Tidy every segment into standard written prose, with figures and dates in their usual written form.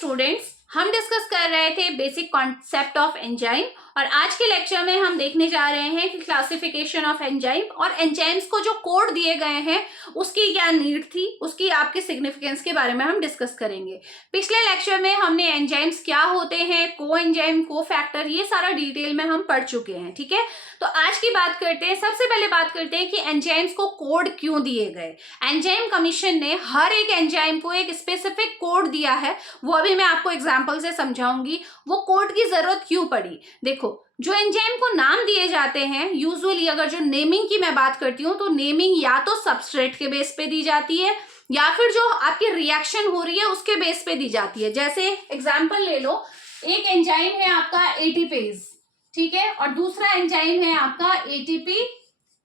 Students, हम discuss कर रहे थे बेसिक कॉन्सेप्ट ऑफ एंजाइम और आज के लेक्चर में हम देखने जा रहे हैं कि क्लासिफिकेशन ऑफ एंजाइम और एंजाइम्स को जो कोड दिए गए हैं उसकी क्या नीड थी, उसकी आपके सिग्निफिकेंस के बारे में हम डिस्कस करेंगे। पिछले लेक्चर में हमने एंजाइम्स क्या होते हैं, को एंजाइम, को फैक्टर, ये सारा डिटेल में हम पढ़ चुके हैं। ठीक है, तो आज की बात करते हैं। सबसे पहले बात करते हैं कि एंजाइम्स को कोड क्यों दिए गए। एंजाइम कमीशन ने हर एक एंजाइम को एक स्पेसिफिक कोड दिया है, वो अभी मैं आपको एग्जांपल से समझाऊंगी। वो कोड की जरूरत क्यों पड़ी। देखो, जो एंजाइम को नाम दिए जाते हैं, यूजुअली अगर जो नेमिंग की मैं बात करती हूँ तो नेमिंग या तो सबस्ट्रेट के बेस पे दी जाती है या फिर जो आपकी रिएक्शन हो रही है उसके बेस पे दी जाती है। जैसे एग्जांपल ले लो, एक एंजाइम है आपका एटीपेज, ठीक है, और दूसरा एंजाइम है आपका एटीपी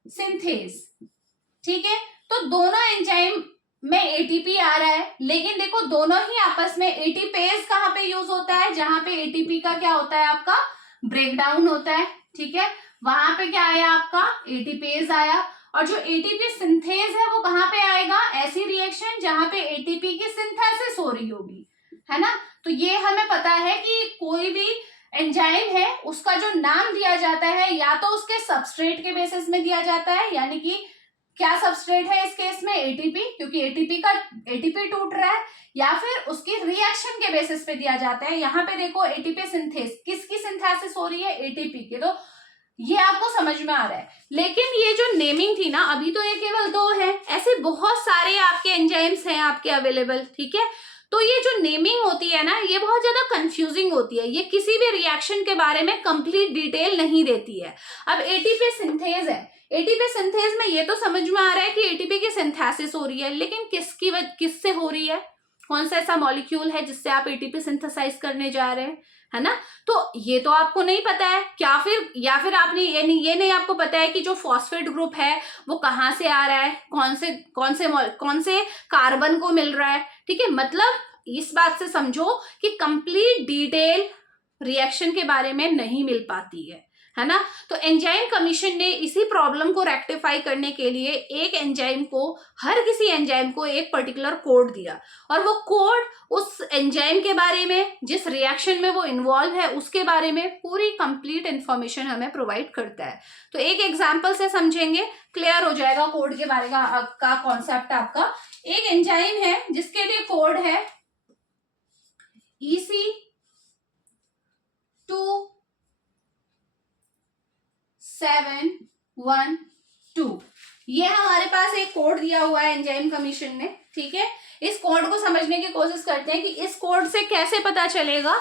सिंथेज। ठीक है, तो दोनों एंजाइम में एटीपी आ रहा है, लेकिन देखो दोनों ही आपस में एटीपेज कहाँ पे यूज होता है, जहां पे एटीपी का क्या होता है, आपका ब्रेकडाउन होता है। ठीक है, वहां पे क्या आया, आपका एटीपेज आया। और जो एटीपी सिंथेज है वो कहाँ पे आएगा, ऐसी रिएक्शन जहां पे एटीपी की सिंथेसिस हो रही होगी, है ना। तो ये हमें पता है कि कोई भी एंजाइम है उसका जो नाम दिया जाता है या तो उसके सबस्ट्रेट के बेसिस में दिया जाता है, यानी कि क्या सबस्ट्रेट है इस केस में, एटीपी, क्योंकि एटीपी टूट रहा है, या फिर उसकी रिएक्शन के बेसिस पे दिया जाता है। यहाँ पे देखो एटीपी सिंथेस, किसकी सिंथेसिस हो रही है, एटीपी की। तो ये आपको समझ में आ रहा है। लेकिन ये जो नेमिंग थी ना, अभी तो ये केवल 2 है, ऐसे बहुत सारे आपके एंजाइम्स हैं आपके अवेलेबल। ठीक है, तो ये जो नेमिंग होती है ना, ये बहुत ज्यादा कंफ्यूजिंग होती है। ये किसी भी रिएक्शन के बारे में कंप्लीट डिटेल नहीं देती है। अब एटीपी सिंथेज है, एटीपी सिंथेज में ये तो समझ में आ रहा है कि एटीपी की सिंथेसिस हो रही है, लेकिन किससे हो रही है, कौन सा ऐसा मॉलिक्यूल है जिससे आप एटीपी सिंथेसाइज करने जा रहे हैं, है ना। तो ये तो आपको नहीं पता है, या फिर आपने ये नहीं आपको पता है कि जो फॉस्फेट ग्रुप है वो कहाँ से आ रहा है, कौन से कार्बन को मिल रहा है। ठीक है, मतलब इस बात से समझो कि कंप्लीट डिटेल रिएक्शन के बारे में नहीं मिल पाती है ना। तो एंजाइम कमीशन ने इसी प्रॉब्लम को रेक्टिफाई करने के लिए हर किसी एंजाइम को एक पर्टिकुलर कोड दिया, और वो कोड उस एंजाइम के बारे में, जिस रिएक्शन में वो इन्वॉल्व है उसके बारे में पूरी कंप्लीट इंफॉर्मेशन हमें प्रोवाइड करता है। तो एक एग्जांपल से समझेंगे, क्लियर हो जाएगा कोड के बारे का कॉन्सेप्ट आपका। एक एंजाइम है जिसके लिए कोड है EC2712। ये हमारे पास एक कोड दिया हुआ है एंजाइम कमीशन ने। ठीक है, इस कोड को समझने की कोशिश करते हैं कि इस कोड से कैसे पता चलेगा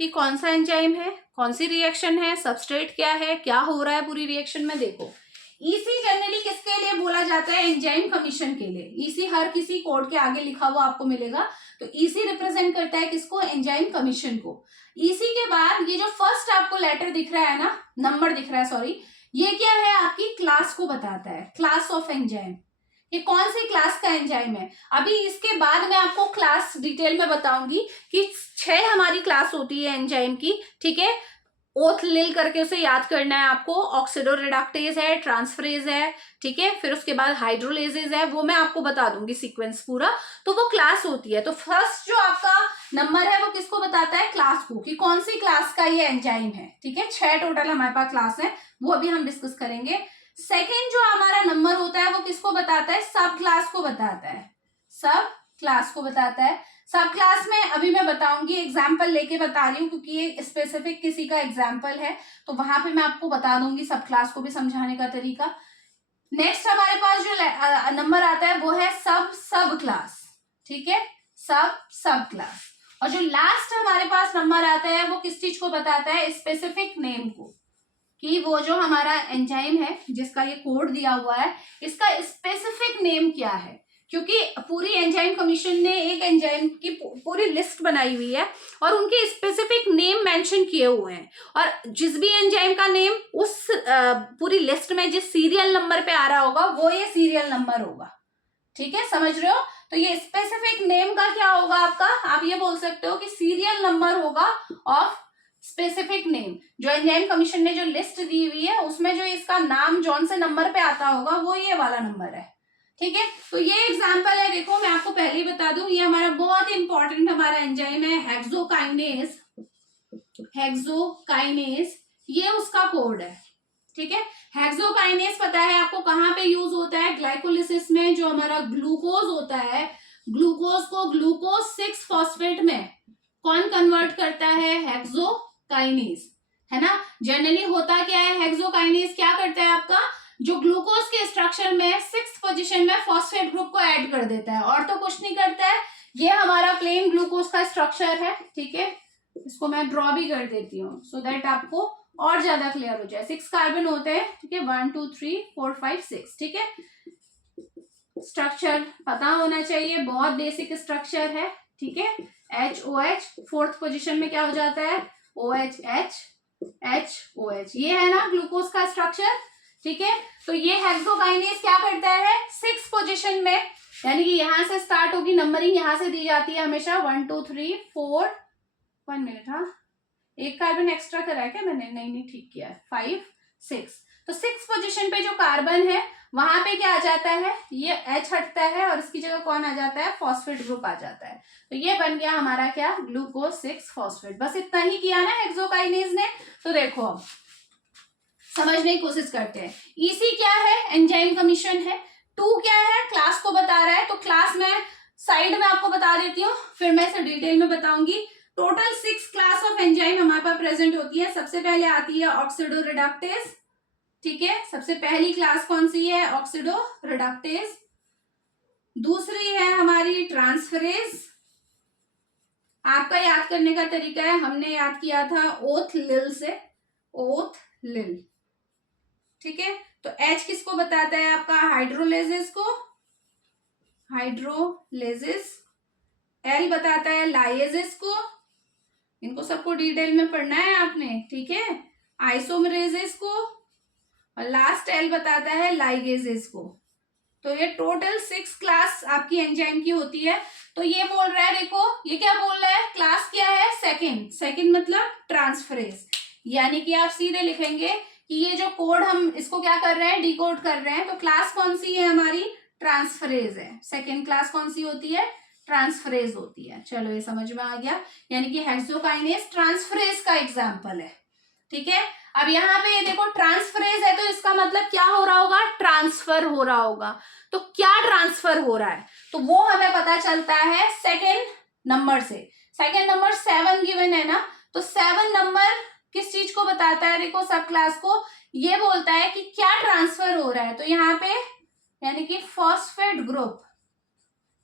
कि कौन सा एंजाइम है, कौन सी रिएक्शन है, सबस्ट्रेट क्या है, क्या हो रहा है पूरी रिएक्शन में। देखो, ईसी जनरली किसके लिए बोला जाता है, एंजाइम कमीशन के लिए। ईसी हर किसी कोड के आगे लिखा हुआ आपको मिलेगा। तो ईसी रिप्रेजेंट करता है किसको, एंजाइम कमीशन को। ईसी के बाद ये जो फर्स्ट आपको लेटर दिख रहा है ना, नंबर दिख रहा है, सॉरी, ये क्या है, आपकी क्लास को बताता है, क्लास ऑफ एंजाइम, ये कौन सी क्लास का एंजाइम है। अभी इसके बाद मैं आपको क्लास डिटेल में बताऊंगी कि 6 हमारी क्लास होती है एंजाइम की। ठीक है, ओथ लिल करके उसे याद करना है आपको। ऑक्सीडो रिडक्टेज है, ट्रांसफरेज है, ठीक है, फिर उसके बाद हाइड्रोलेजेज है, वो मैं आपको बता दूंगी सीक्वेंस पूरा। तो वो क्लास होती है। तो फर्स्ट जो आपका नंबर है वो किसको बताता है, क्लास को, कि कौन सी क्लास का ये एंजाइम है। ठीक है, 6 टोटल हमारे पास क्लास है, वो अभी हम डिस्कस करेंगे। सेकेंड जो हमारा नंबर होता है वो किसको बताता है, सब क्लास को बताता है, सब क्लास को बताता है। सब क्लास में अभी मैं बताऊंगी, एग्जाम्पल लेके बता रही हूँ क्योंकि ये स्पेसिफिक किसी का एग्जाम्पल है, तो वहां पे मैं आपको बता दूंगी सब क्लास को भी समझाने का तरीका। नेक्स्ट हमारे पास जो नंबर आता है वो है सब क्लास। ठीक है, सब क्लास। और जो लास्ट हमारे पास नंबर आता है वो किस चीज को बताता है, स्पेसिफिक नेम को, कि वो जो हमारा एंजाइम है जिसका ये कोड दिया हुआ है, इसका स्पेसिफिक नेम क्या है। क्योंकि पूरी एंजाइम कमीशन ने एक एंजाइम की पूरी लिस्ट बनाई हुई है और उनके स्पेसिफिक नेम मेंशन किए हुए हैं, और जिस भी एंजाइम का नेम उस पूरी लिस्ट में जिस सीरियल नंबर पे आ रहा होगा वो ये सीरियल नंबर होगा। ठीक है, समझ रहे हो। तो ये स्पेसिफिक नेम का क्या होगा आपका, आप ये बोल सकते हो कि सीरियल नंबर होगा ऑफ स्पेसिफिक नेम। जो एंजाइम कमीशन ने जो लिस्ट दी हुई है उसमें जो इसका नाम जौन से नंबर पे आता होगा वो ये वाला नंबर है। ठीक है, तो ये एग्जांपल है, देखो मैं आपको पहले ही बता दूं, ये हमारा बहुत इंपॉर्टेंट हमारा एंजाइम है हेक्सोकाइनेज। हेक्सोकाइनेज ये उसका कोड है, ठीक है। हेक्सोकाइनेज पता है आपको कहाँ पे यूज होता है? ग्लाइकोलिसिस में। जो हमारा ग्लूकोज होता है, ग्लूकोज को ग्लूकोज 6 फॉस्फेट में कौन कन्वर्ट करता है? हेक्सोकाइनेज, है ना। जनरली होता क्या है, हेक्सोकाइनेज क्या करता है आपका, जो ग्लूकोज के स्ट्रक्चर में 6th पोजीशन में फॉस्फेट ग्रुप को ऐड कर देता है, और तो कुछ नहीं करता है। ये हमारा प्लेन ग्लूकोज का स्ट्रक्चर है, ठीक है। इसको मैं ड्रॉ भी कर देती हूँ सो दैट आपको और ज्यादा क्लियर हो जाए। 6 कार्बन होते हैं, ठीक है, 1 2 3 4 5 6, ठीक है। स्ट्रक्चर पता होना चाहिए, बहुत बेसिक स्ट्रक्चर है, ठीक है। HOH 4th पोजीशन में क्या हो जाता है? OH HOH, ये है ना ग्लूकोज का स्ट्रक्चर, ठीक है। तो ये हेक्सोकाइनेज क्या करता है? 6th पोजीशन में, यानी कि यहां से स्टार्ट होगी नंबरिंग, यहां से दी जाती है हमेशा 1 2 3 4, 1 मिनट, हाँ एक कार्बन एक्स्ट्रा करा है क्या मैंने? नहीं ठीक किया है, 5 6। तो 6th पोजीशन पे जो कार्बन है वहां पे क्या आ जाता है? ये H हटता है और इसकी जगह कौन आ जाता है? फॉस्फेट ग्रुप आ जाता है। तो ये बन गया हमारा क्या? Glucose 6 phosphate. बस इतना ही किया ना हेक्सोकाइनेज ने। तो देखो अब समझने की कोशिश करते हैं। EC क्या है? एंजाइम का मिशन है। 2 क्या है? क्लास को बता रहा है। तो क्लास में साइड में आपको बता देती हूँ, फिर मैं इसे डिटेल में बताऊंगी। टोटल 6 क्लास ऑफ एंजाइम हमारे पास प्रेजेंट होती है। सबसे पहले आती है ऑक्सीडो रिडक्टेज, ठीक है। सबसे पहली क्लास कौन सी है? Oxido reductase. दूसरी है हमारी ट्रांसफरेज। आपका याद करने का तरीका है, हमने याद किया था ओथ लिल से, ओथ लिल, ठीक है। तो H किसको बताता है आपका? हाइड्रोलेसिस को, हाइड्रोलेसिस। L बताता है लाइएसिस को, इनको सबको डिटेल में पढ़ना है आपने, ठीक है। आइसोमरेसिस को, और लास्ट L बताता है लाइगेसिस को। तो ये टोटल 6 क्लास आपकी एंजाइम की होती है। तो ये बोल रहा है, देखो ये क्या बोल रहा है? क्लास क्या है? सेकंड मतलब ट्रांसफरेज। यानी कि आप सीधे लिखेंगे कि ये जो कोड हम इसको क्या कर रहे हैं? डिकोड कर रहे हैं। तो क्लास कौन सी है हमारी? ट्रांसफरेज है। सेकेंड क्लास कौन सी होती है? ट्रांसफरेज होती है। चलो ये समझ में आ गया, यानी कि हेक्सोकाइनेज ट्रांसफरेज का एग्जाम्पल है, ठीक है। अब यहाँ पे ये देखो ट्रांसफरेज है, तो इसका मतलब क्या हो रहा होगा? ट्रांसफर हो रहा होगा। तो क्या ट्रांसफर हो रहा है? तो वो हमें पता चलता है सेकेंड नंबर से। सेकेंड नंबर 7 गिवन है ना, तो 7 नंबर किस चीज को बताता है? देखो सब क्लास को ये बोलता है कि क्या ट्रांसफर हो रहा है। तो यहाँ पे यानी कि फॉस्फेट ग्रुप,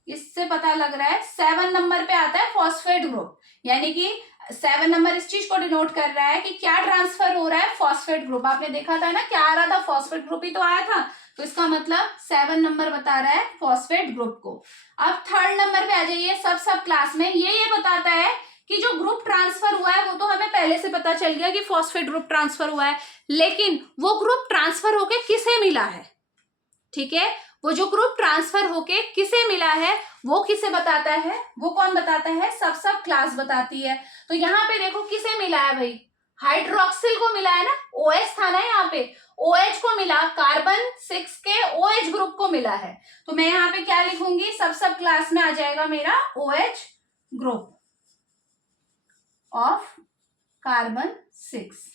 इससे पता लग रहा है 7 नंबर पे आता है फॉस्फेट ग्रुप, यानी कि 7 नंबर इस चीज को डिनोट कर रहा है कि क्या ट्रांसफर हो रहा है? Phosphate group. आपने देखा था ना क्या आ रहा था? फॉस्फेट ग्रुप ही तो आया था। तो इसका मतलब 7 नंबर बता रहा है फॉस्फेट ग्रुप को। अब थर्ड नंबर पे आ जाइए, सब क्लास में ये बताता है कि जो ग्रुप ट्रांसफर हुआ है वो तो हमें पहले से पता चल गया कि फॉस्फेट ग्रुप ट्रांसफर हुआ है, लेकिन वो ग्रुप ट्रांसफर होके किसे मिला है, ठीक है। वो जो ग्रुप ट्रांसफर होके किसे मिला है वो किसे बताता है? वो कौन बताता है? सब क्लास बताती है। तो यहाँ पे देखो किसे मिला है भाई? हाइड्रोक्सिल को मिला है ना, OH था ना यहाँ पे, OH को मिला, कार्बन 6 के OH ग्रुप को मिला है। तो मैं यहाँ पे क्या लिखूंगी? सब क्लास में आ जाएगा मेरा OH ग्रुप ऑफ कार्बन 6,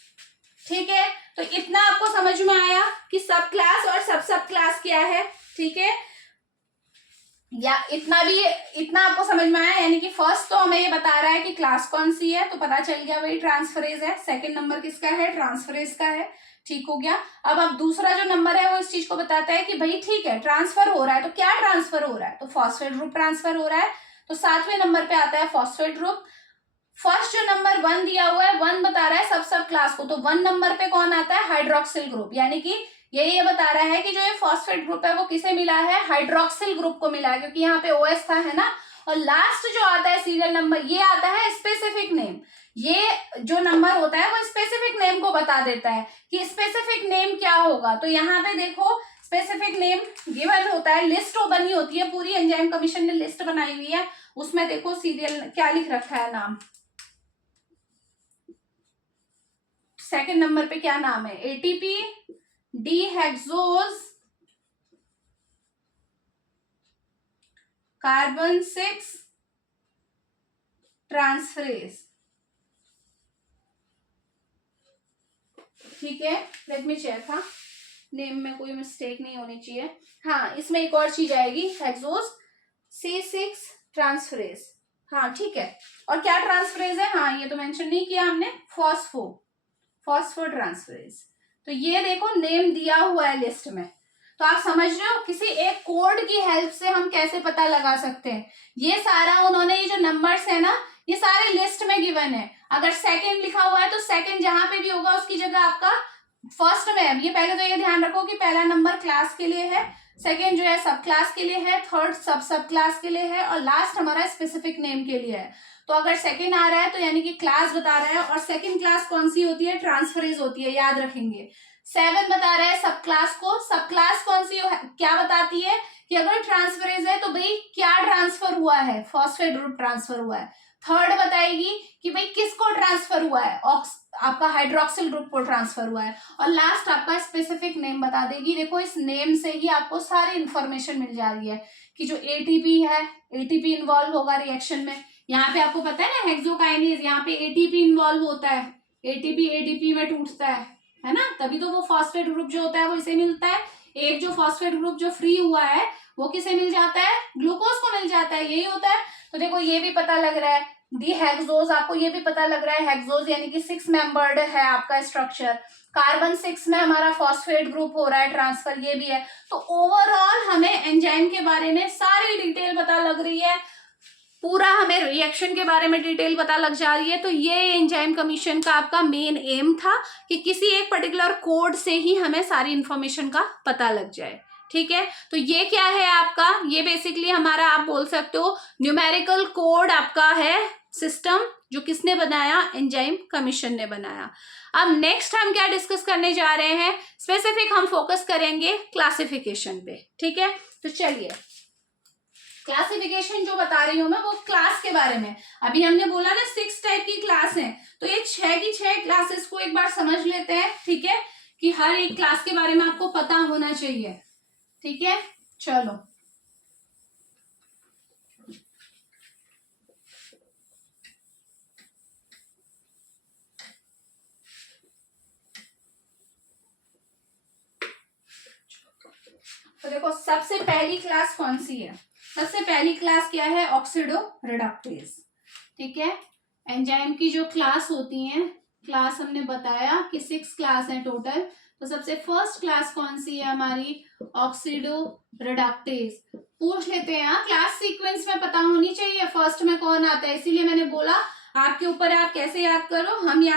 ठीक है। तो इतना आपको समझ में आया कि सब क्लास और सब क्लास क्या है, ठीक है। या इतना आपको समझ में आया, यानी कि फर्स्ट तो हमें ये बता रहा है कि क्लास कौन सी है, तो पता चल गया भाई ट्रांसफरेज है। सेकंड नंबर किसका है? ट्रांसफरेज का है, ठीक हो गया। अब दूसरा जो नंबर है वो इस चीज को बताता है कि भाई ठीक है ट्रांसफर हो रहा है, तो क्या ट्रांसफर हो रहा है? तो फॉस्फेट ग्रुप ट्रांसफर हो रहा है। तो 7वें नंबर पे आता है फॉस्फेट ग्रुप। फर्स्ट जो नंबर 1 दिया हुआ है, 1 बता रहा है सब क्लास को, तो 1 नंबर पे कौन आता है? हाइड्रोक्सिल ग्रुप, यानी कि ये बता रहा है कि जो ये फॉस्फेट ग्रुप है वो किसे मिला है? हाइड्रोक्सिल ग्रुप को मिला है, क्योंकि यहाँ पे OH था, है ना। और लास्ट जो आता है सीरियल नंबर, ये आता है स्पेसिफिक नेम। ये जो नंबर होता है वो स्पेसिफिक नेम को बता देता है कि स्पेसिफिक नेम क्या होगा। तो यहाँ पे देखो स्पेसिफिक नेम गिवन होता है, लिस्ट बनी होती है पूरी, एंजाइम कमीशन ने लिस्ट बनाई हुई है, उसमें देखो सीरियल क्या लिख रखा है नाम। सेकंड नंबर पे क्या नाम है? ATP dihexose carbon 6 transferase. ठीक है, लेट मी चेक। हाँ, नेम में कोई मिस्टेक नहीं होनी चाहिए। हाँ, इसमें एक और चीज आएगी, हेक्सोस C6 ट्रांसफरेज। हाँ ठीक है, और क्या ट्रांसफरेज है? हाँ, ये तो मेंशन नहीं किया हमने, फॉस्फो ट्रांसफरेज। तो ये देखो नेम दिया हुआ है लिस्ट में, तो आप समझ रहे हो किसी एक कोड की हेल्प से हम कैसे पता लगा सकते हैं। ये सारा उन्होंने, ये जो नंबर्स है ना, ये सारे लिस्ट में गिवन है। अगर सेकंड लिखा हुआ है तो सेकंड जहां पे भी होगा उसकी जगह आपका फर्स्ट में है। ये पहले तो ये ध्यान रखो कि पहला नंबर क्लास के लिए है, सेकंड जो है सब क्लास के लिए है, थर्ड सब क्लास के लिए है, और लास्ट हमारा स्पेसिफिक नेम के लिए है। तो अगर सेकंड आ रहा है तो यानी कि क्लास बता रहा है, और सेकंड क्लास कौन सी होती है? ट्रांसफरेज होती है, याद रखेंगे। 7 बता रहा है सब क्लास को, सब क्लास कौन सी क्या बताती है कि अगर ट्रांसफरेज है तो भाई क्या ट्रांसफर हुआ है? फॉस्फेट ग्रुप ट्रांसफर हुआ है। थर्ड बताएगी कि भाई किसको ट्रांसफर हुआ है? आपका हाइड्रोक्सिल ग्रुप को ट्रांसफर हुआ है। और लास्ट आपका स्पेसिफिक नेम बता देगी। देखो इस नेम से ही आपको सारी इंफॉर्मेशन मिल जा रही है कि जो एटीपी है, एटीपी इन्वॉल्व होगा रिएक्शन में। यहाँ पे आपको पता है ना, हेक्सोकाइनेज, यहाँ पे एटीपी इन्वॉल्व होता है, एटीपी एडीपी में टूटता है ना, तभी तो वो फॉस्फेट ग्रुप जो होता है वो इसे मिलता है। एक जो फॉस्फेट ग्रुप जो फ्री हुआ है वो किसे मिल जाता है? ग्लूकोज को मिल जाता है, यही होता है। तो देखो ये भी पता लग रहा है, डी हेक्सोज, आपको ये भी पता लग रहा है हेक्सोज यानी कि 6 मेंबर्ड है आपका स्ट्रक्चर। कार्बन 6 में हमारा फॉस्फेट ग्रुप हो रहा है ट्रांसफर, ये भी है। तो ओवरऑल हमें एंजाइम के बारे में सारी डिटेल पता लग रही है, पूरा हमें रिएक्शन के बारे में डिटेल पता लग जा रही है। तो ये एंजाइम कमीशन का आपका मेन एम था कि किसी एक पर्टिकुलर कोड से ही हमें सारी इंफॉर्मेशन का पता लग जाए। ठीक है, तो ये क्या है आपका? ये बेसिकली हमारा, आप बोल सकते हो, न्यूमेरिकल कोड आपका है सिस्टम, जो किसने बनाया? एंजाइम कमीशन ने बनाया। अब नेक्स्ट हम क्या डिस्कस करने जा रहे हैं? स्पेसिफिक हम फोकस करेंगे क्लासिफिकेशन पे। ठीक है, तो चलिए क्लासिफिकेशन जो बता रही हूं मैं वो क्लास के बारे में। अभी हमने बोला ना 6 टाइप की क्लास है, तो ये 6 की 6 क्लासेस को एक बार समझ लेते हैं। ठीक है, कि हर एक क्लास के बारे में आपको पता होना चाहिए। ठीक है, चलो तो देखो सबसे पहली क्लास कौन सी है? सबसे पहली क्लास क्या है? Oxido reductase. ठीक है, एंजाइम की जो क्लास होती है, क्लास हमने बताया कि 6 क्लास है टोटल। तो सबसे फर्स्ट क्लास कौन सी है हमारी? Oxido reductase. पूछ लेते हैं, हाँ क्लास सीक्वेंस में पता होनी चाहिए फर्स्ट में कौन आता है, इसीलिए मैंने बोला आपके ऊपर है, आप कैसे याद करो। हमने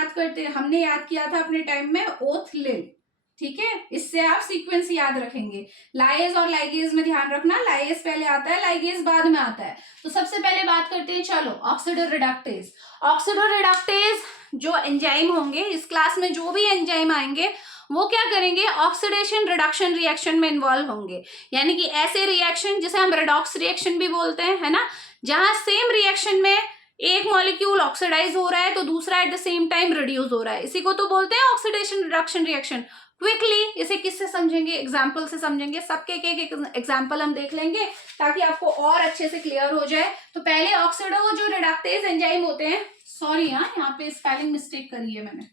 याद किया था अपने टाइम में ओथलिल। ठीक है, इससे आप सीक्वेंस याद रखेंगे। लाइगेज और लाइगेज में ध्यान रखना, लाइगेज पहले आता है, लाइगेज बाद में आता है। तो सबसे पहले बात करते हैं, चलो ऑक्सीडो रिडक्टेज। ऑक्सीडो रिडक्टेज जो एंजाइम होंगे, इस क्लास में जो भी एंजाइम आएंगे वो क्या करेंगे? ऑक्सीडेशन रिडक्शन रिएक्शन में इन्वॉल्व होंगे। यानी कि ऐसे रिएक्शन जिसे हम रेडॉक्स रिएक्शन भी बोलते हैं, है ना, जहां सेम रिएक्शन में एक मॉलिक्यूल ऑक्सीडाइज हो रहा है तो दूसरा at the same time reduce हो रहा है, इसी को तो बोलते हैं ऑक्सीडेशन रिडक्शन रिएक्शन। क्विकली इसे किससे समझेंगे? एग्जाम्पल से समझेंगे। सबके एक एग्जाम्पल हम देख लेंगे ताकि आपको और अच्छे से क्लियर हो जाए। तो पहले ऑक्सीडो जो रिडक्टेज एंजाइम होते हैं, सॉरी हाँ यहाँ पे स्पेलिंग मिस्टेक करी है मैंने,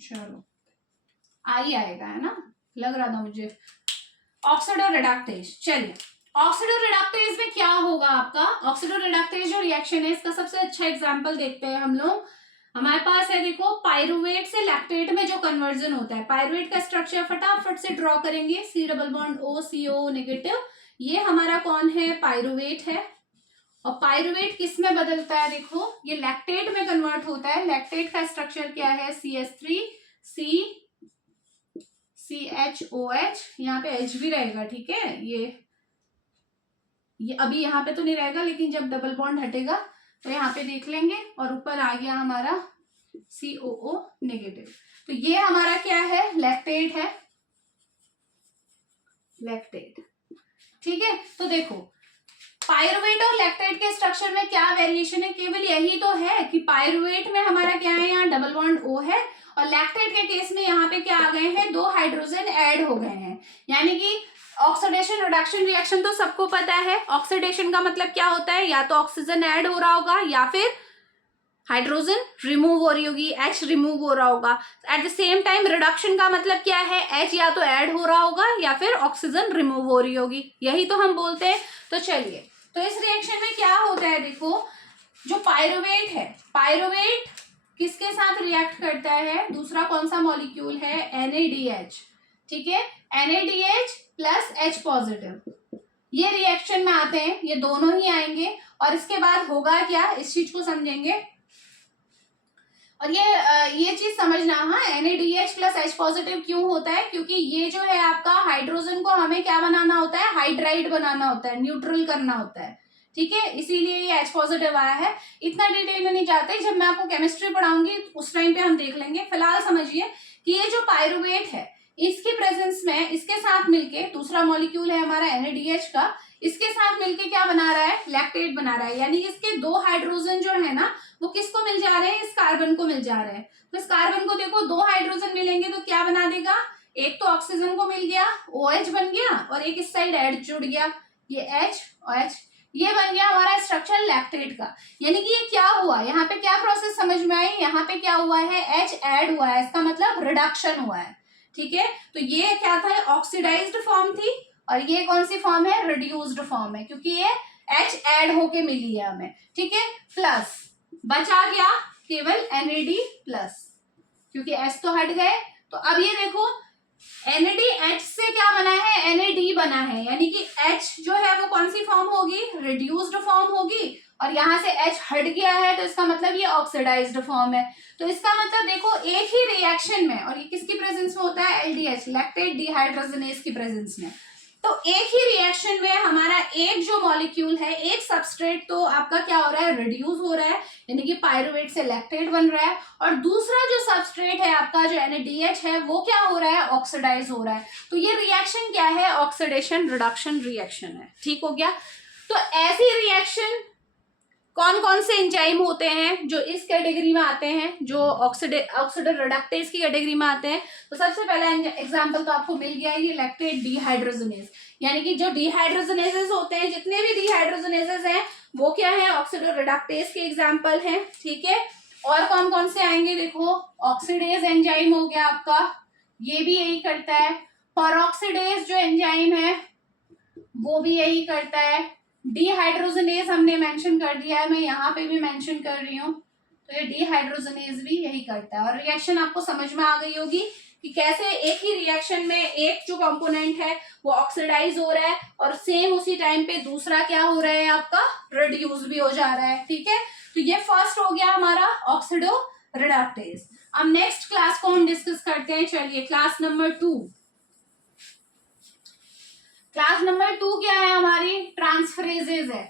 चलो आई आएगा, है ना, लग रहा था मुझे। ऑक्सीडो रिडक्टेज, चलिए ऑक्सीडो रिडक्टेज में क्या होगा आपका? ऑक्सीडो रिडक्टेज जो रिएक्शन है इसका सबसे अच्छा एग्जांपल देखते हैं हम लोग। हमारे पास है, देखो पायरुवेट से लैक्टेट में जो कन्वर्जन होता है, पायरुवेट का स्ट्रक्चर फटाफट से ड्रॉ करेंगे, C double bond O CO negative. ये हमारा कौन है? पायरुवेट है। और पायरुवेट किस में बदलता है? देखो ये लैक्टेट में कन्वर्ट होता है। लैक्टेट का स्ट्रक्चर क्या है? CH3 CHOH, यहाँ पे H भी रहेगा। ठीक है, ये अभी यहाँ पे तो नहीं रहेगा, लेकिन जब डबल बॉन्ड हटेगा तो यहाँ पे देख लेंगे। और ऊपर आ गया हमारा COO नेगेटिव। तो ये हमारा क्या है? लैक्टेट है, लैक्टेट। ठीक है, तो देखो पायरुवेट और लैक्टेट के स्ट्रक्चर में क्या वेरिएशन है? केवल यही तो है कि पायरुवेट में हमारा क्या है, यहाँ डबल बॉन्ड O है, और लैक्टेट के केस में यहाँ पे क्या आ गए हैं? 2 हाइड्रोजन ऐड हो गए हैं। यानी कि ऑक्सीडेशन रिडक्शन रिएक्शन तो सबको पता है। ऑक्सीडेशन का मतलब क्या होता है, या तो ऑक्सीजन ऐड हो रहा होगा या फिर हाइड्रोजन रिमूव हो रही होगी, H रिमूव हो रहा होगा। At the same time reduction का मतलब क्या है, H या तो ऐड हो रहा होगा या फिर ऑक्सीजन रिमूव हो रही होगी, यही तो हम बोलते हैं। तो चलिए, तो इस रिएक्शन में क्या होता है, देखो जो पायरुवेट है, पायरुवेट किसके साथ रिएक्ट करता है, दूसरा कौन सा मॉलिक्यूल है, NaDH, ठीक है, NaDH प्लस H पॉजिटिव, ये रिएक्शन में आते हैं, ये दोनों ही आएंगे। और इसके बाद होगा क्या, इस चीज को समझेंगे। और ये चीज समझना, हाँ, NaDH प्लस H पॉजिटिव क्यों होता है, क्योंकि ये जो है आपका हाइड्रोजन को हमें क्या बनाना होता है, हाइड्राइड बनाना होता है, न्यूट्रल करना होता है, ठीक है, इसीलिए ये H पॉजिटिव आया है। इतना डिटेल में नहीं जाते, जब मैं आपको केमिस्ट्री पढ़ाऊंगी उस टाइम पे हम देख लेंगे। फिलहाल समझिए कि ये जो पायरुवेट है, इसकी प्रेजेंस में इसके साथ मिलके, दूसरा मॉलिक्यूल है हमारा NaDH का, इसके साथ मिलके क्या बना रहा है, लैक्टेट बना रहा है, यानी इसके दो हाइड्रोजन जो है ना वो किसको मिल जा रहे हैं, इस कार्बन को मिल जा रहे हैं। तो इस कार्बन को देखो, दो हाइड्रोजन मिलेंगे तो क्या बना देगा, एक तो ऑक्सीजन को मिल गया, OH बन गया, और एक इस साइड H जुड़ गया, ये H और H, ये बन गया हमारा स्ट्रक्चर लैक्टेट का। यानी कि ये क्या हुआ, यहाँ पे क्या प्रोसेस समझ में आई, यहाँ पे क्या हुआ है, H ऐड हुआ है, इसका मतलब रिडक्शन हुआ है, ठीक है। तो ये क्या था, ऑक्सीडाइज्ड फॉर्म थी, और ये कौन सी फॉर्म है, रिड्यूस्ड फॉर्म है, क्योंकि ये H ऐड होके मिली है हमें, ठीक है। प्लस बचा क्या, केवल NAD प्लस, क्योंकि H तो हट गए। तो अब ये देखो, NADH से क्या बना है, NAD बना है, यानी कि H जो है वो कौन सी फॉर्म होगी, रिड्यूस्ड फॉर्म होगी, और यहाँ से H हट गया है तो इसका मतलब ये ऑक्सीडाइज्ड फॉर्म है। तो इसका मतलब देखो, एक ही रिएक्शन में, और ये किसकी प्रेजेंस में होता है, LDH, लैक्टेट डिहाइड्रोजनेज की प्रेजेंस में। तो एक ही रिएक्शन में हमारा एक जो मॉलिक्यूल है, एक सबस्ट्रेट तो आपका क्या हो रहा है, रिड्यूस हो रहा है, यानी कि पायरुवेट से लैक्टेट बन रहा है, और दूसरा जो सबस्ट्रेट है आपका जो NaDH है वो क्या हो रहा है, ऑक्सीडाइज हो रहा है। तो ये रिएक्शन क्या है, ऑक्सीडेशन रिडक्शन रिएक्शन है, ठीक हो गया। तो ऐसी रिएक्शन कौन कौन से एंजाइम होते हैं जो इस कैटेगरी में आते हैं, जो ऑक्सीडेटिव रिडक्टेज की कैटेगरी में आते हैं। तो सबसे पहला एग्जांपल तो आपको मिल गया, ये लैक्टेट डिहाइड्रोजनेज, यानी कि जो डिहाइड्रोजनेजेस होते हैं, जितने भी डिहाइड्रोजनेजेस हैं वो क्या है, ऑक्सीडेटिव रिडक्टेज के एग्जाम्पल हैं, ठीक है। और कौन कौन से आएंगे, देखो ऑक्सीडेज एंजाइम हो गया आपका, ये भी यही करता है। पेरोक्सीडेज जो एंजाइम है वो भी यही करता है। डिहाइड्रोजनेज हमने मेंशन कर दिया है, मैं यहाँ पे भी मेंशन कर रही हूँ, तो ये डिहाइड्रोजनेज भी यही करता है। और रिएक्शन आपको समझ में आ गई होगी कि कैसे एक ही रिएक्शन में एक जो कंपोनेंट है वो ऑक्सीडाइज हो रहा है, और सेम उसी टाइम पे दूसरा क्या हो रहा है, आपका रिड्यूस भी हो जा रहा है, ठीक है। तो ये फर्स्ट हो गया हमारा ऑक्सीडो रिडक्टेज। अब नेक्स्ट क्लास को हम डिस्कस करते हैं, चलिए क्लास नंबर 2। क्लास नंबर 2 क्या है हमारी, ट्रांसफरेजेज है।